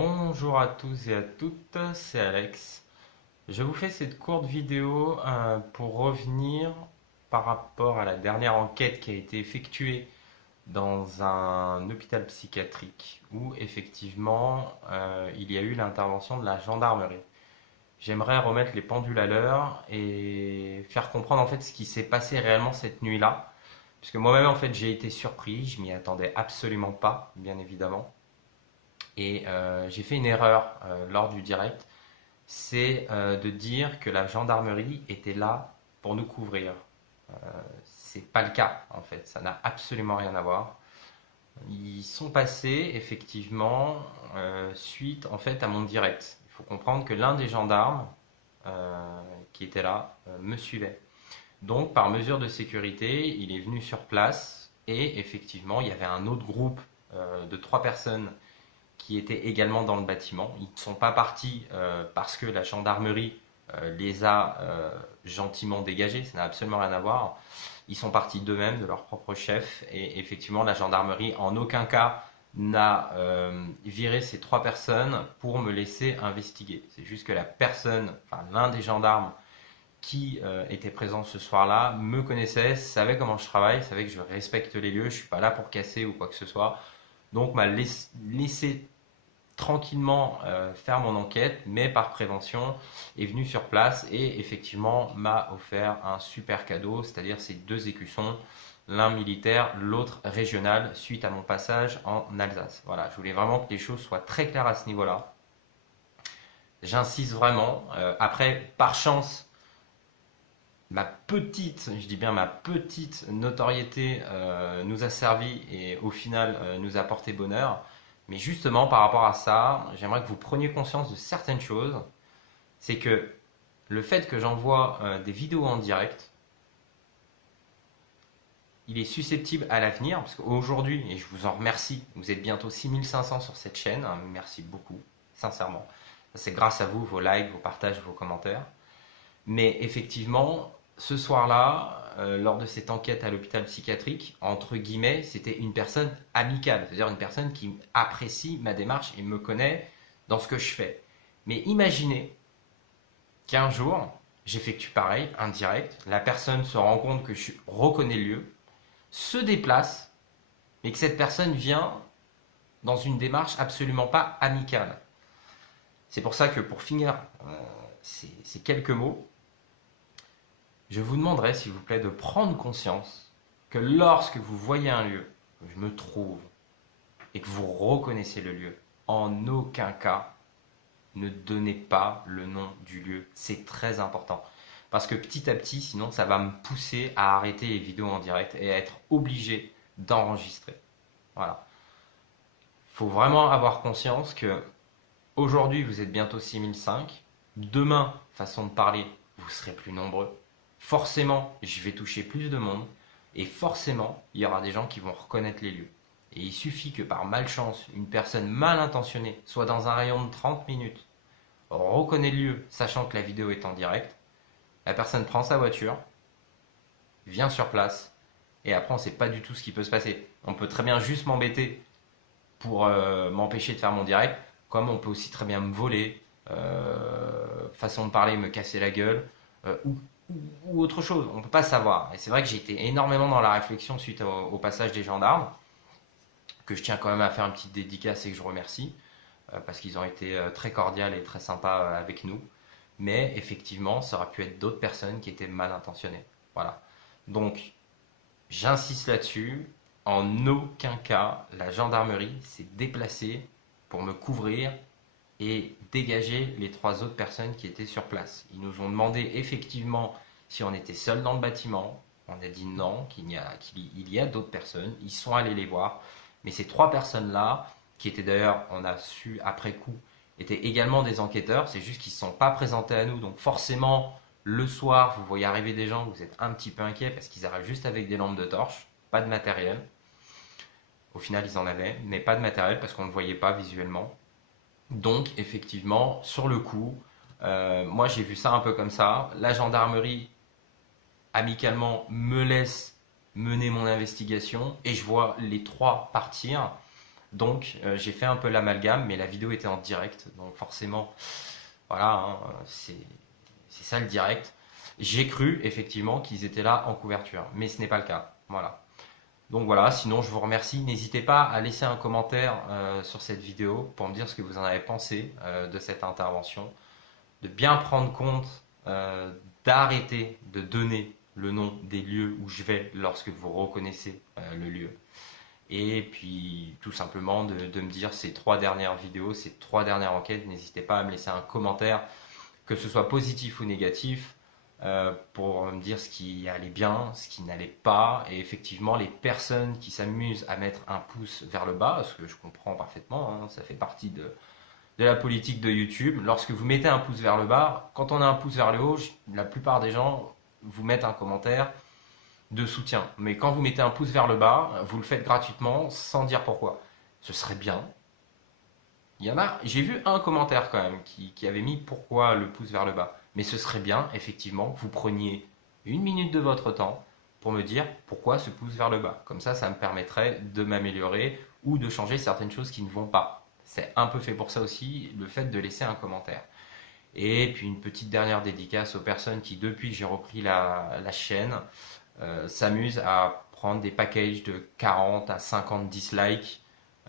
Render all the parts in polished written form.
Bonjour à tous et à toutes, c'est Alex. Je vous fais cette courte vidéo pour revenir par rapport à la dernière enquête qui a été effectuée dans un hôpital psychiatrique où effectivement il y a eu l'intervention de la gendarmerie. J'aimerais remettre les pendules à l'heure et faire comprendre en fait ce qui s'est passé réellement cette nuit-là. Puisque moi-même en fait j'ai été surpris, je m'y attendais absolument pas, bien évidemment. Et j'ai fait une erreur lors du direct, c'est de dire que la gendarmerie était là pour nous couvrir. Euh, c'est pas le cas en fait, ça n'a absolument rien à voir. Ils sont passés effectivement suite en fait à mon direct. Il faut comprendre que l'un des gendarmes qui était là me suivait. Donc par mesure de sécurité, il est venu sur place et effectivement il y avait un autre groupe de 3 personnes qui étaient également dans le bâtiment. Ils ne sont pas partis parce que la gendarmerie les a gentiment dégagés, ça n'a absolument rien à voir. Ils sont partis d'eux-mêmes, de leur propre chef, et effectivement la gendarmerie en aucun cas n'a viré ces 3 personnes pour me laisser investiguer. C'est juste que la personne, enfin l'un des gendarmes qui était présent ce soir-là me connaissait, savait comment je travaille, savait que je respecte les lieux, je ne suis pas là pour casser ou quoi que ce soit. Donc m'a laissé tranquillement faire mon enquête, mais par prévention, est venu sur place et effectivement m'a offert un super cadeau, c'est-à-dire ces 2 écussons, l'un militaire, l'autre régional, suite à mon passage en Alsace. Voilà, je voulais vraiment que les choses soient très claires à ce niveau-là. J'insiste vraiment. Après, par chance, ma petite, je dis bien ma petite notoriété nous a servi et au final nous a porté bonheur. Mais justement, par rapport à ça, j'aimerais que vous preniez conscience de certaines choses. C'est que le fait que j'envoie des vidéos en direct, il est susceptible à l'avenir, parce qu'aujourd'hui, et je vous en remercie, vous êtes bientôt 6500 sur cette chaîne, hein, merci beaucoup, sincèrement. C'est grâce à vous, vos likes, vos partages, vos commentaires. Mais effectivement, ce soir-là, lors de cette enquête à l'hôpital psychiatrique, entre guillemets, c'était une personne amicale, c'est-à-dire une personne qui apprécie ma démarche et me connaît dans ce que je fais. Mais imaginez qu'un jour, j'effectue pareil, un direct, la personne se rend compte que je reconnais le lieu, se déplace, mais que cette personne vient dans une démarche absolument pas amicale. C'est pour ça que pour finir ces quelques mots, je vous demanderai, s'il vous plaît, de prendre conscience que lorsque vous voyez un lieu, je me trouve, et que vous reconnaissez le lieu, en aucun cas, ne donnez pas le nom du lieu. C'est très important. Parce que petit à petit, sinon, ça va me pousser à arrêter les vidéos en direct et à être obligé d'enregistrer. Voilà. Il faut vraiment avoir conscience que aujourd'hui, vous êtes bientôt 6005. Demain, façon de parler, vous serez plus nombreux. Forcément, je vais toucher plus de monde et forcément, il y aura des gens qui vont reconnaître les lieux. Et il suffit que par malchance, une personne mal intentionnée soit dans un rayon de 30 minutes, reconnaît le lieu, sachant que la vidéo est en direct, la personne prend sa voiture, vient sur place, et après on ne sait pas du tout ce qui peut se passer. On peut très bien juste m'embêter pour m'empêcher de faire mon direct, comme on peut aussi très bien me voler, façon de parler, me casser la gueule, ou autre chose. On ne peut pas savoir. Et c'est vrai que j'ai été énormément dans la réflexion suite au passage des gendarmes, que je tiens quand même à faire une petite dédicace et que je remercie, parce qu'ils ont été très cordiaux et très sympas avec nous. Mais effectivement, ça aurait pu être d'autres personnes qui étaient mal intentionnées. Voilà. Donc, j'insiste là-dessus. En aucun cas, la gendarmerie s'est déplacée pour me couvrir et dégager les 3 autres personnes qui étaient sur place. Ils nous ont demandé effectivement si on était seul dans le bâtiment. On a dit non, qu'il y a d'autres personnes. Ils sont allés les voir. Mais ces 3 personnes-là, qui étaient d'ailleurs, on a su après coup, étaient également des enquêteurs. C'est juste qu'ils ne se sont pas présentés à nous. Donc forcément, le soir, vous voyez arriver des gens, vous êtes un petit peu inquiets parce qu'ils arrivent juste avec des lampes de torche, pas de matériel. Au final, ils en avaient, mais pas de matériel parce qu'on ne le voyait pas visuellement. Donc, effectivement, sur le coup, moi j'ai vu ça un peu comme ça. La gendarmerie, amicalement, me laisse mener mon investigation et je vois les 3 partir. Donc j'ai fait un peu l'amalgame, mais la vidéo était en direct, donc forcément, voilà, hein, c'est ça le direct. J'ai cru effectivement qu'ils étaient là en couverture, mais ce n'est pas le cas. Voilà. Donc voilà, sinon je vous remercie. N'hésitez pas à laisser un commentaire sur cette vidéo pour me dire ce que vous en avez pensé de cette intervention, de bien prendre compte, d'arrêter de donner le nom des lieux où je vais lorsque vous reconnaissez le lieu. Et puis tout simplement de me dire ces 3 dernières vidéos, ces 3 dernières enquêtes, n'hésitez pas à me laisser un commentaire, que ce soit positif ou négatif, pour me dire ce qui allait bien, ce qui n'allait pas, et effectivement les personnes qui s'amusent à mettre un pouce vers le bas, ce que je comprends parfaitement, hein, ça fait partie de la politique de YouTube. Lorsque vous mettez un pouce vers le bas, quand on a un pouce vers le haut, la plupart des gens vous mettent un commentaire de soutien. Mais quand vous mettez un pouce vers le bas, vous le faites gratuitement sans dire pourquoi. Ce serait bien. Il y en a, j'ai vu un commentaire quand même qui avait mis pourquoi le pouce vers le bas. Mais ce serait bien, effectivement, que vous preniez 1 minute de votre temps pour me dire pourquoi ce pouce vers le bas. Comme ça me permettrait de m'améliorer ou de changer certaines choses qui ne vont pas. C'est un peu fait pour ça aussi, le fait de laisser un commentaire. Et puis une petite dernière dédicace aux personnes qui, depuis que j'ai repris la chaîne, s'amusent à prendre des packages de 40 à 50 dislikes.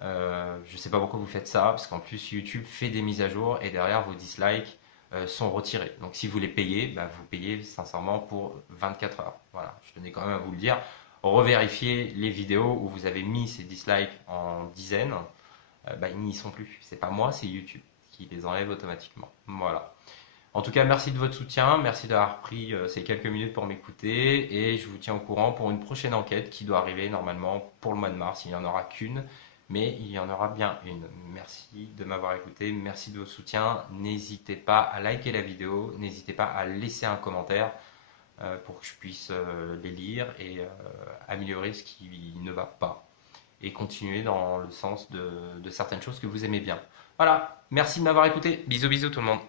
Je ne sais pas pourquoi vous faites ça, parce qu'en plus YouTube fait des mises à jour et derrière vos dislikes sont retirés. Donc si vous les payez, bah, vous payez sincèrement pour 24 heures. Voilà, je tenais quand même à vous le dire. Revérifiez les vidéos où vous avez mis ces dislikes en dizaines, bah, ils n'y sont plus. C'est pas moi, c'est YouTube qui les enlève automatiquement. Voilà. En tout cas, merci de votre soutien, merci d'avoir pris ces quelques minutes pour m'écouter et je vous tiens au courant pour une prochaine enquête qui doit arriver normalement pour le mois de mars. Il n'y en aura qu'une, mais il y en aura bien une. Merci de m'avoir écouté, merci de votre soutien. N'hésitez pas à liker la vidéo, n'hésitez pas à laisser un commentaire pour que je puisse les lire et améliorer ce qui ne va pas et continuer dans le sens de certaines choses que vous aimez bien. Voilà, merci de m'avoir écouté. Bisous bisous tout le monde.